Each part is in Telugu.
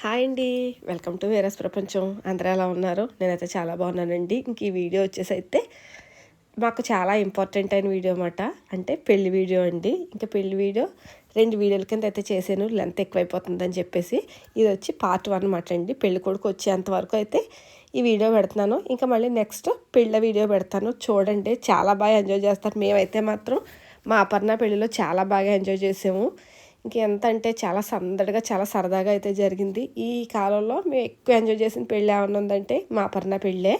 హాయ్ అండి. వెల్కమ్ టు వేరస్ ప్రపంచం. అందరూ ఎలా ఉన్నారు? నేనైతే చాలా బాగున్నానండి. ఇంక ఈ వీడియో వచ్చేసి అయితే మాకు చాలా ఇంపార్టెంట్ అయిన వీడియో అన్నమాట. అంటే పెళ్ళి వీడియో అండి. ఇంకా పెళ్ళి వీడియో రెండు వీడియోల కింద అయితే చేశాను. లెంత్ ఎక్కువైపోతుందని చెప్పేసి ఇది వచ్చి పార్ట్ వన్ అనమాట అండి. పెళ్ళి కొడుకు వచ్చేంత వరకు అయితే ఈ వీడియో పెడుతున్నాను. ఇంకా మళ్ళీ నెక్స్ట్ పెళ్ళ వీడియో పెడతాను. చూడండి. చాలా బాగా ఎంజాయ్ చేస్తారు. మేమైతే మాత్రం మా అపర్ణ పెళ్ళిలో చాలా బాగా ఎంజాయ్ చేసాము. ఇంకెంత అంటే చాలా సందడిగా చాలా సరదాగా అయితే జరిగింది. ఈ కాలంలో మేము ఎక్కువ ఎంజాయ్ చేసిన పెళ్ళి ఏమన్నా ఉందంటే మా అపర్ణ పెళ్ళే.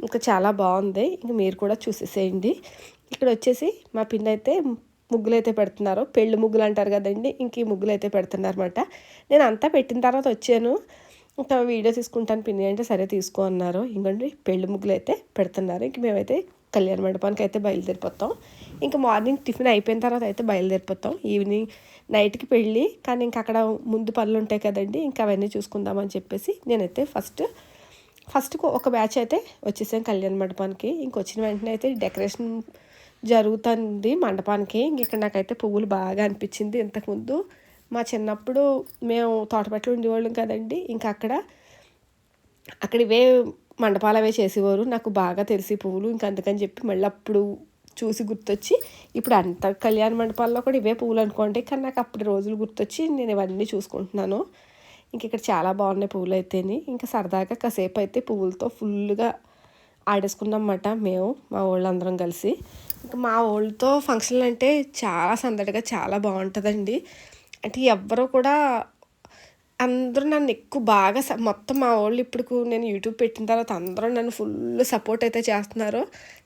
ఇంకా చాలా బాగుంది. ఇంక మీరు కూడా చూసేసేయండి. ఇక్కడ వచ్చేసి మా పిన్న అయితే ముగ్గులు అయితే పెడుతున్నారు. పెళ్ళి ముగ్గులు అంటారు కదండి ఇంక ఈ ముగ్గులు అయితే పెడుతున్నారన్నమాట. నేను అంతా పెట్టిన తర్వాత వచ్చాను. ఇంకా వీడియో తీసుకుంటాను పిన్ని అంటే సరే తీసుకో అన్నారు. ఇంకోండి పెళ్ళి ముగ్గులు అయితే పెడుతున్నారు. ఇంక మేమైతే కళ్యాణ మండపానికి అయితే బయలుదేరిపోతాం. ఇంకా మార్నింగ్ టిఫిన్ అయిపోయిన తర్వాత అయితే బయలుదేరిపోతాం. ఈవినింగ్ నైట్కి పెళ్ళి కానీ ఇంకా అక్కడ ముందు పనులు ఉంటాయి కదండి ఇంకా అవన్నీ చూసుకుందామని చెప్పేసి నేనైతే ఫస్ట్ ఫస్ట్ ఒక బ్యాచ్ అయితే వచ్చేసాం కళ్యాణ మండపానికి. ఇంకొచ్చిన వెంటనే అయితే డెకరేషన్ జరుగుతుంది మండపానికి. ఇంక ఇక్కడ నాకైతే పువ్వులు బాగా అనిపించింది ఇంతకుముందు. మా చిన్నప్పుడు మేము తోటపట్లు ఉండేవాళ్ళం కదండి ఇంకా అక్కడ అక్కడ ఇవే మండపాలు అవే చేసేవారు. నాకు బాగా తెలిసి పువ్వులు ఇంకా అందుకని చెప్పి మళ్ళీ అప్పుడు చూసి గుర్తొచ్చి ఇప్పుడు అంత కళ్యాణ మండపాల్లో కూడా ఇవే పువ్వులు అనుకోండి. కానీ నాకు అప్పుడు రోజులు గుర్తొచ్చి నేను ఇవన్నీ చూసుకుంటున్నాను. ఇంక ఇక్కడ చాలా బాగున్నాయి పువ్వులు అయితేని ఇంకా సరదాగా కాసేపు అయితే పువ్వులతో ఫుల్గా ఆడేసుకున్నమాట మేము మా వాళ్ళందరం కలిసి. ఇంకా మా వాళ్ళతో ఫంక్షన్లు అంటే చాలా సందడిగా చాలా బాగుంటుందండి. అంటే ఎవ్వరూ కూడా అందరూ నన్ను ఎక్కువ బాగా మొత్తం మా వాళ్ళు ఇప్పుడు నేను యూట్యూబ్ పెట్టిన తర్వాత అందరూ నన్ను ఫుల్ సపోర్ట్ అయితే చేస్తున్నారు.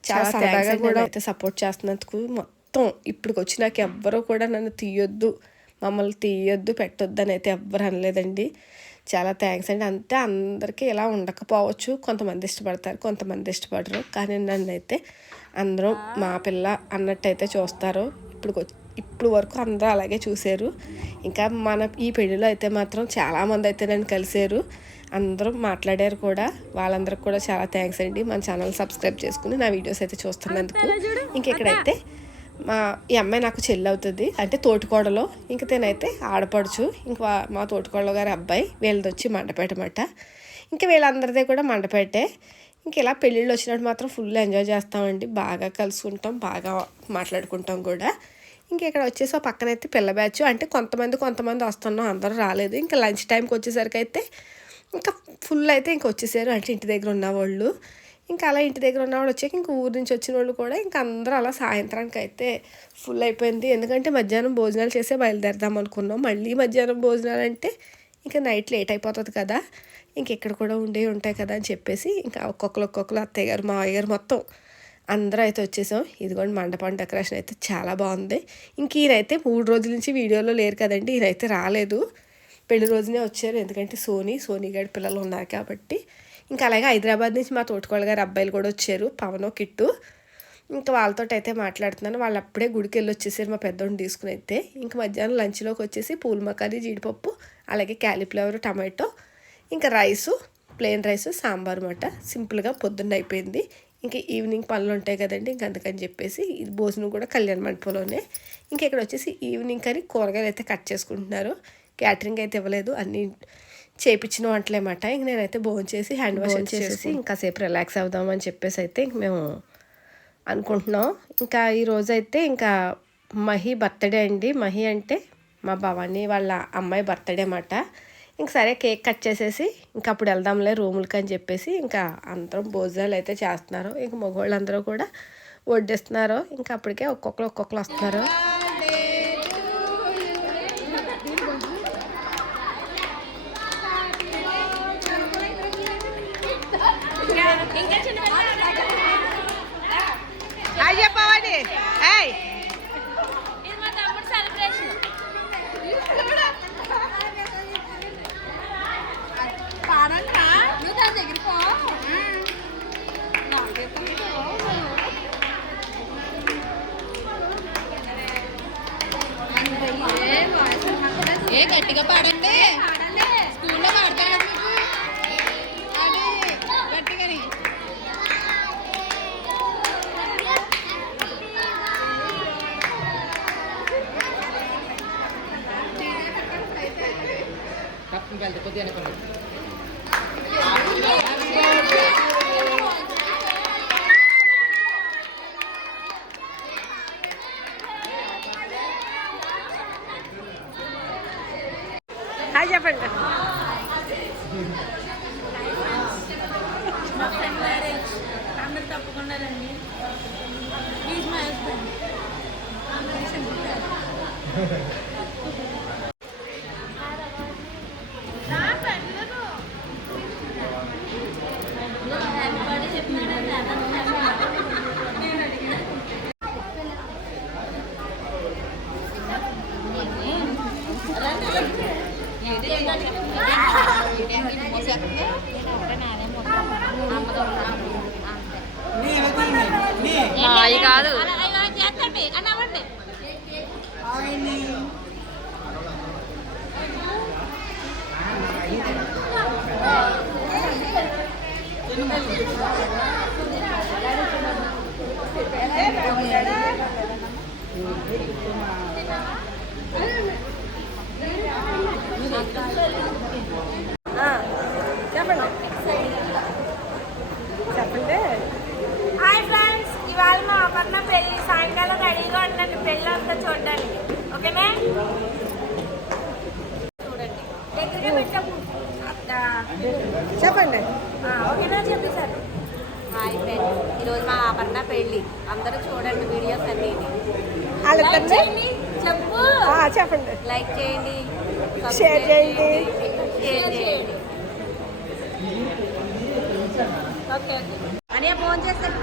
చాలా సరదాగా కూడా అయితే సపోర్ట్ చేస్తున్నందుకు. మొత్తం ఇప్పుడు వచ్చి నాకు ఎవ్వరూ కూడా నన్ను తీయొద్దు మమ్మల్ని తీయొద్దు పెట్టొద్దు అని అయితే ఎవ్వరు అనలేదండి. చాలా థ్యాంక్స్ అండి. అంతే అందరికీ ఇలా ఉండకపోవచ్చు. కొంతమంది ఇష్టపడతారు కొంతమంది ఇష్టపడరు. కానీ నన్ను అయితే అందరూ మా పిల్ల అన్నట్టు అయితే చూస్తారు. ఇప్పుడు ఇప్పుడు వరకు అందరూ అలాగే చూశారు. ఇంకా మన ఈ పెళ్ళిలో అయితే మాత్రం చాలామంది అయితే నన్ను కలిశారు. అందరూ మాట్లాడారు కూడా. వాళ్ళందరికి కూడా చాలా థ్యాంక్స్ అండి. మన ఛానల్ సబ్స్క్రైబ్ చేసుకుని నా వీడియోస్ అయితే చూస్తున్నందుకు. ఇంకెక్కడైతే మా ఈ అమ్మాయి నాకు చెల్లి అవుతుంది. అంటే తోటికోడలో. ఇంక తేనైతే ఆడపడుచు. ఇంకా మా తోటికోడలో గారి అబ్బాయి. వీళ్ళది వచ్చి మండపేటమాట ఇంకా వీళ్ళందరిదే కూడా మండపేటే. ఇంక ఇలా పెళ్ళిళ్ళు వచ్చినట్టు మాత్రం ఫుల్ ఎంజాయ్ చేస్తామండి. బాగా కలుసుకుంటాం. బాగా మాట్లాడుకుంటాం కూడా. ఇంక ఇక్కడ వచ్చేసి ఆ పక్కనైతే పిల్ల బ్యాచ్. అంటే కొంతమంది కొంతమంది వస్తున్నాం అందరూ రాలేదు. ఇంకా లంచ్ టైంకి వచ్చేసరికి అయితే ఇంకా ఫుల్ అయితే ఇంక వచ్చేసారు. అంటే ఇంటి దగ్గర ఉన్నవాళ్ళు ఇంకా అలా ఇంటి దగ్గర ఉన్నవాళ్ళు వచ్చాక ఇంకా ఊరు నుంచి వచ్చిన వాళ్ళు కూడా ఇంకా అందరూ అలా సాయంత్రానికి అయితే ఫుల్ అయిపోయింది. ఎందుకంటే మధ్యాహ్నం భోజనాలు చేసే బయలుదేరదాం అనుకున్నాం. మళ్ళీ మధ్యాహ్నం భోజనాలు అంటే ఇంకా నైట్ లేట్ అయిపోతుంది కదా. ఇంకెక్కడ కూడా ఉండే ఉంటాయి కదా అని చెప్పేసి ఇంకా ఒక్కొక్కరు ఒక్కొక్కరు అత్తయ్య గారు మావయ్య గారు మొత్తం అందరూ అయితే వచ్చేసాం. ఇదిగోండి మండపం డెకరేషన్ అయితే చాలా బాగుంది. ఇంక ఈయనైతే మూడు రోజుల నుంచి వీడియోలో లేరు కదండి ఈయనైతే రాలేదు. పెళ్ళి రోజునే వచ్చారు ఎందుకంటే సోనీ సోనీ గారి పిల్లలు ఉన్నారు కాబట్టి. ఇంకా అలాగే హైదరాబాద్ నుంచి మా తోటకోళ్ళ గారి అబ్బాయిలు కూడా వచ్చారు పవన్ కిట్టు. ఇంకా వాళ్ళతో అయితే మాట్లాడుతున్నాను. వాళ్ళు అప్పుడే గుడికి వెళ్ళి వచ్చేసారు మా పెద్దోడిని తీసుకుని అయితే. ఇంకా మధ్యాహ్నం లంచ్లోకి వచ్చేసి పూల మకాని జీడిపప్పు అలాగే క్యాలీఫ్లవర్ టమాటో ఇంకా రైసు ప్లెయిన్ రైస్ సాంబార్ అన్నమాట సింపుల్గా పొద్దున్న అయిపోయింది. ఇంకా ఈవినింగ్ పనులు ఉంటాయి కదండి ఇంక అందుకని చెప్పేసి ఇది భోజనం కూడా కళ్యాణ మండపంలోనే. ఇంకా ఇక్కడ వచ్చేసి ఈవినింగ్ కానీ కూరగాయలు అయితే కట్ చేసుకుంటున్నారు. క్యాటరింగ్ అయితే ఇవ్వలేదు అన్నీ చేపించిన వంటలేమాట ఇంక నేనైతే భోజనం చేసి హ్యాండ్ వాష్ చేసేసి ఇంకా సేపు రిలాక్స్ అవుదామని చెప్పేసి అయితే ఇంక మేము అనుకుంటున్నాం. ఇంకా ఈరోజు అయితే ఇంకా మహి బర్త్డే అండి. మహి అంటే మా భవానీ వాళ్ళ అమ్మాయి బర్త్డే అన్నమాట. ఇంక సరే కేక్ కట్ చేసేసి ఇంకా అప్పుడు వెళ్దాంలే రూములకి అని చెప్పేసి ఇంకా అందరం భోజనాలు అయితే చేస్తున్నారు. ఇంక మగవాళ్ళు అందరూ కూడా వడ్డిస్తున్నారు. ఇంకా అప్పటికే ఒక్కొక్కరు ఒక్కొక్కరు వస్తున్నారు. para హాయ్ చెప్పండి తప్పకుండా రండి ప్లీజ్ మై హస్బెండ్ అవి కాదు. చేస్తండి అని అవ్వండి చెప్పండి చెప్పండి హాయ్ ఫ్రెండ్స్ ఇవాళ మా అపర్ణ పెళ్ళి సాయంకాలం రెడీగా ఉండండి పెళ్ళి అంతా చూడడానికి ఓకేనా చూడండి దగ్గరగా పెట్టము అత్తా. చెప్పండి. ఆ, ఓకేనా చెప్పేశారు హాయ్ ఫ్రెండ్స్ ఈరోజు మా అపర్ణ పెళ్ళి. అందరూ చూడండి వీడియోస్ అన్ని. చెప్పు. ఆ, చెప్పండి. లైక్ చేయండి షేర్ చేయండి. షేర్ చేయండి. ఓకే ఓకే అని ఫోన్ చేస్తాను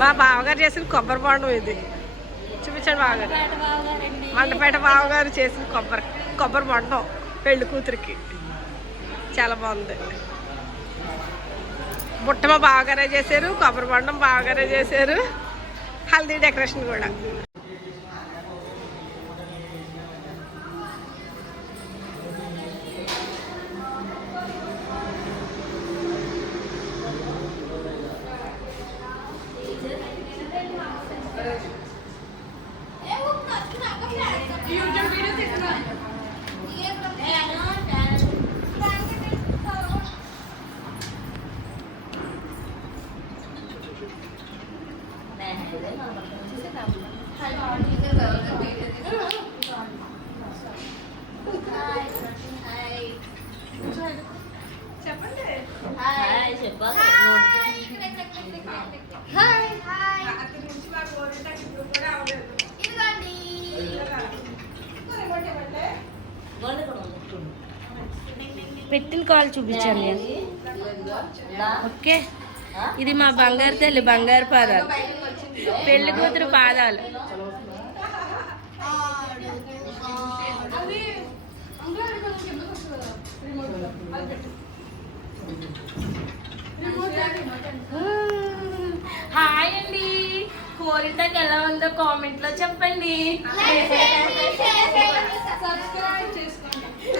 మా బావగారు చేసిన కొబ్బరి బొండం ఇది. చూపించండి బావగారు. మండపేట బావగారు చేసిన కొబ్బరి కొబ్బరి బొండం పెళ్ళి కూతురికి. చాలా బాగుంది. బుట్ట మా బావగారే చేశారు కొబ్బరి బొండం బావగారే చేశారు. హల్దీ డెకరేషన్ కూడా. కాల్ చూపించండి. ఓకే. ఇది మా బంగారు తల్లి బంగారు పాదాలు. పెళ్ళి కూతురు పాదాలు. హాయ్ అండి. కోరింతకి ఎలా ఉందో కామెంట్లో చెప్పండి.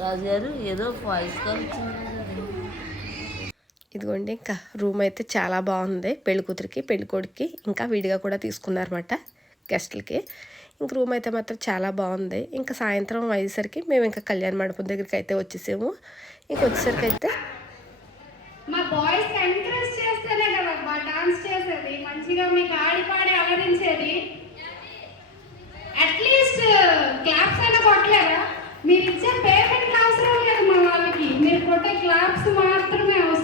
రాజుగారు ఏదో వాయిస్ కాల్ ఇదిగోండి ఇంకా రూమ్ అయితే చాలా బాగుంది. పెళ్ళి కూతురికి పెళ్ళి కొడుక్కి ఇంకా విడిగా కూడా తీసుకున్నారన్నమాట గెస్ట్లకి. ఇంక రూమ్ అయితే మాత్రం చాలా బాగుంది. ఇంకా సాయంత్రం అయ్యేసరికి మేము ఇంకా కళ్యాణ మండపం దగ్గరికి అయితే వచ్చేసాము. ఇంక వచ్చేసరికి అయితే మా బాయ్స్ ఎంకరేజ్ చేస్తేనే కదా మా డాన్స్ చేసేది. మంచిగా మీకు ఆడి పాడి అలరించేది. అట్లీస్ట్ క్లాప్స్ అయినా కొట్టలేరా మీరు ఇచ్చే పేమెంట్ అవసరం లేదు మా వాళ్ళకి. మీరు కొట్టే క్లాప్స్ మాత్రమే అవసరం.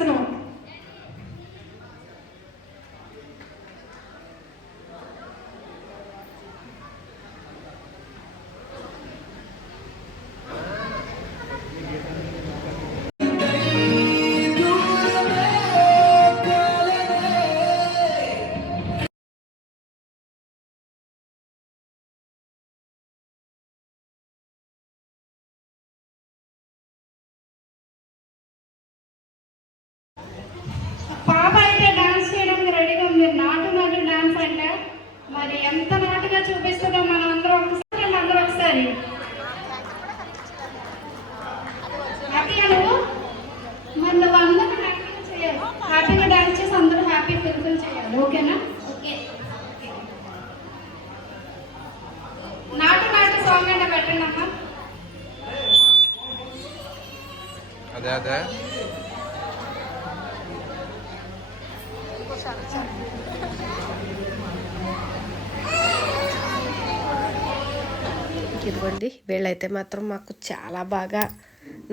వీళ్ళైతే మాత్రం మాకు చాలా బాగా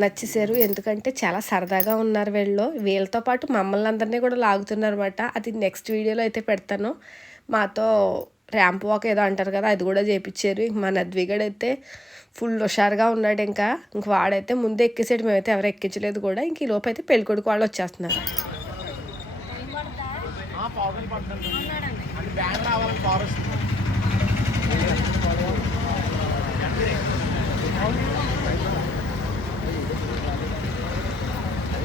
నచ్చేసారు ఎందుకంటే చాలా సరదాగా ఉన్నారు వీళ్ళు. వీళ్ళతో పాటు మమ్మల్ని అందరినీ కూడా లాగుతున్నారన్నమాట. అది నెక్స్ట్ వీడియోలో అయితే పెడతాను. మాతో ర్యాంప్ వాక్ ఏదో అంటారు కదా అది కూడా చేయించారు ఇంక మా నద్విగడైతే ఫుల్ హుషారుగా ఉన్నాడు ఇంకా. ఇంక వాడైతే ముందు ఎక్కేసాడు. మేమైతే ఎవరు ఎక్కించలేదు కూడా. ఇంక ఈ లోపు అయితే పెళ్ళికొడుకు వాళ్ళు వచ్చేస్తున్నారు. ఫారెస్ట్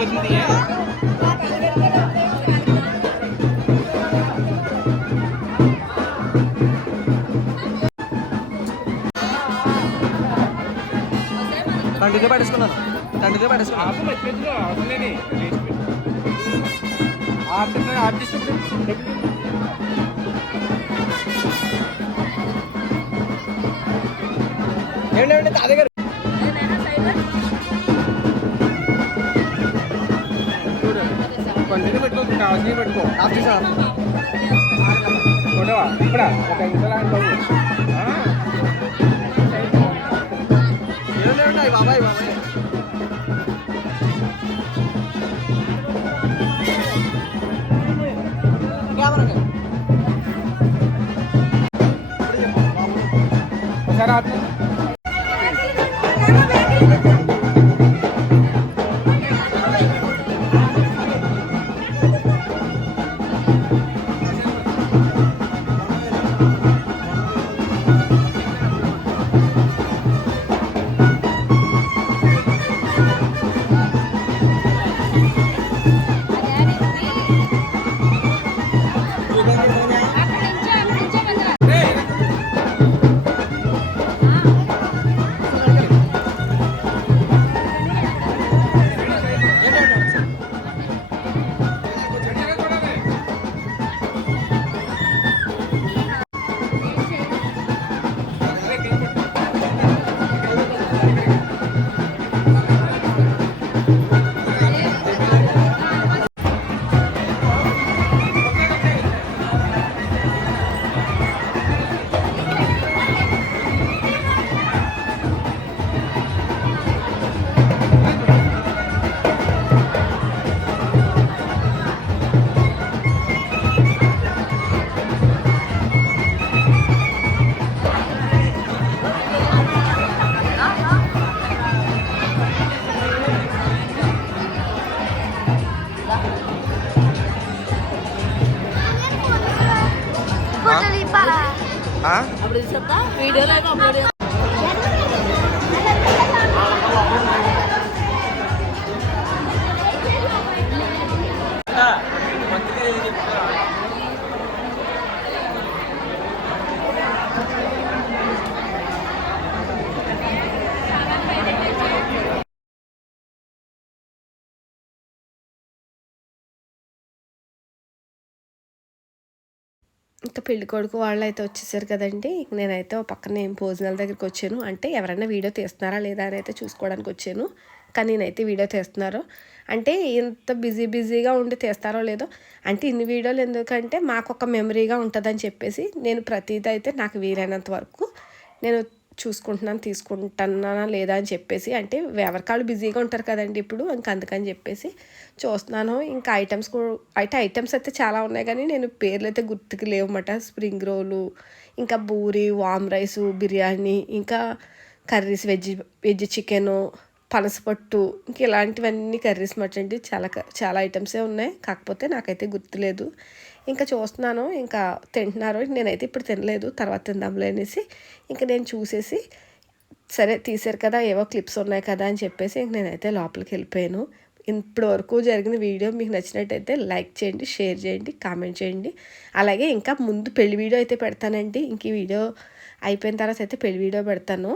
చందన్ రాబోతుంది తండ్రికే పడేసుకున్నాను తండ్రికే పడేసుకున్నాను ఆపు పెట్టేదిలో ఆర్టిస్ట్ కంటిన్యూ పెట్టుకో కావాల్సినవి పెట్టుకో ఆఫ్ చేసాను చూడవా ఇప్పుడా ఒక నిమిషాలు ఆగు బాబు. ఆ, ఏమండి ఏమండి అయ్యి బాబాయ్ బాబాయ్ కెమెరా ఒకసారి ఆపు. ఇంకా పెళ్ళి కొడుకు వాళ్ళు అయితే వచ్చేసారు కదండి. నేనైతే ఓ పక్కన భోజనాల దగ్గరికి వచ్చాను. అంటే ఎవరైనా వీడియో తీస్తున్నారా లేదా అని అయితే చూసుకోవడానికి వచ్చాను. కానీ నేనైతే వీడియో తీస్తున్నారు అంటే ఇంత బిజీ బిజీగా ఉండి తీస్తారో లేదో. అంటే ఇన్ని వీడియోలు ఎందుకంటే మాకు ఒక మెమరీగా ఉంటుందని చెప్పేసి నేను ప్రతిదీ అయితే నాకు వీలైనంత వరకు నేను చూసుకుంటున్నాను తీసుకుంటున్నానా లేదా అని చెప్పేసి అంటే ఎవరికాళ్ళు బిజీగా ఉంటారు కదండి ఇప్పుడు ఇంకా అందుకని చెప్పేసి చూస్తున్నాను. ఇంకా ఐటమ్స్ కూడా అయితే ఐటమ్స్ అయితే చాలా ఉన్నాయి కానీ నేను పేర్లు అయితే గుర్తుకు లేవన్నమాట. స్ప్రింగ్ రోలు ఇంకా బూరి వామ్ రైస్ బిర్యానీ ఇంకా కర్రీస్ వెజ్ వెజ్ చికెను పనసపట్టు ఇంకా ఇలాంటివన్నీ కర్రీస్ మటండి చాలా క- చాలా ఐటమ్సే ఉన్నాయి. కాకపోతే నాకైతే గుర్తులేదు. ఇంకా చూస్తున్నాను ఇంకా తింటున్నారు. నేనైతే ఇప్పుడు తినలేదు తర్వాత తిందాంలే అనేసి ఇంకా నేను చూసేసి సరే తీసారు కదా ఏవో క్లిప్స్ ఉన్నాయి కదా అని చెప్పేసి ఇంక నేనైతే లోపలికి వెళ్ళిపోయాను. ఇప్పటి వరకు జరిగిన వీడియో మీకు నచ్చినట్టయితే లైక్ చేయండి షేర్ చేయండి కామెంట్ చేయండి. అలాగే ఇంకా ముందు పెళ్ళి వీడియో అయితే పెడతానండి. ఇంక ఈ వీడియో అయిపోయిన తర్వాత అయితే పెళ్ళి వీడియో పెడతాను.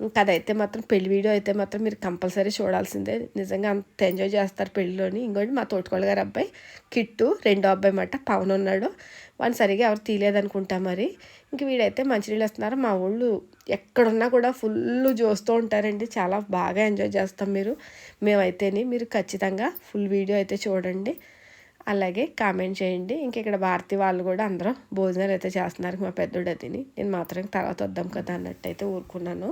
ఇంకా అదైతే మాత్రం పెళ్ళి వీడియో అయితే మాత్రం మీరు కంపల్సరీ చూడాల్సిందే. నిజంగా అంత ఎంజాయ్ చేస్తారు పెళ్ళిలోని. ఇంకోటి మా తోటకోళ్ళ గారి అబ్బాయి కిట్టు రెండో అబ్బాయి మాట పవన్ ఉన్నాడు. వాడిని సరిగా ఎవరు తీయలేదనుకుంటా మరి. ఇంక వీడైతే మంచినీళ్ళు వస్తున్నారు. మా ఊళ్ళు ఎక్కడున్నా కూడా ఫుల్ చూస్తూ ఉంటారండి. చాలా బాగా ఎంజాయ్ చేస్తాం మీరు. మేమైతేనే మీరు ఖచ్చితంగా ఫుల్ వీడియో అయితే చూడండి. అలాగే కామెంట్ చేయండి. ఇంక ఇక్కడ భారతి వాళ్ళు కూడా అందరూ భోజనాలు అయితే చేస్తున్నారు. మా పెద్దోడు అదిని. నేను మాత్రం తర్వాత వద్దాం కదా అన్నట్టు అయితే ఊరుకున్నాను.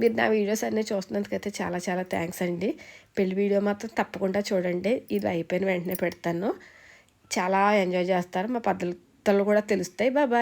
మీరు నా వీడియోస్ అన్నీ చూస్తున్నందుకైతే చాలా చాలా థ్యాంక్స్ అండి. పెళ్ళి వీడియో మాత్రం తప్పకుండా చూడండి. ఇది అయిపోయిన వెంటనే పెడతాను. చాలా ఎంజాయ్ చేస్తారు. మా పద్ధతులు కూడా తెలుస్తాయి. బాబా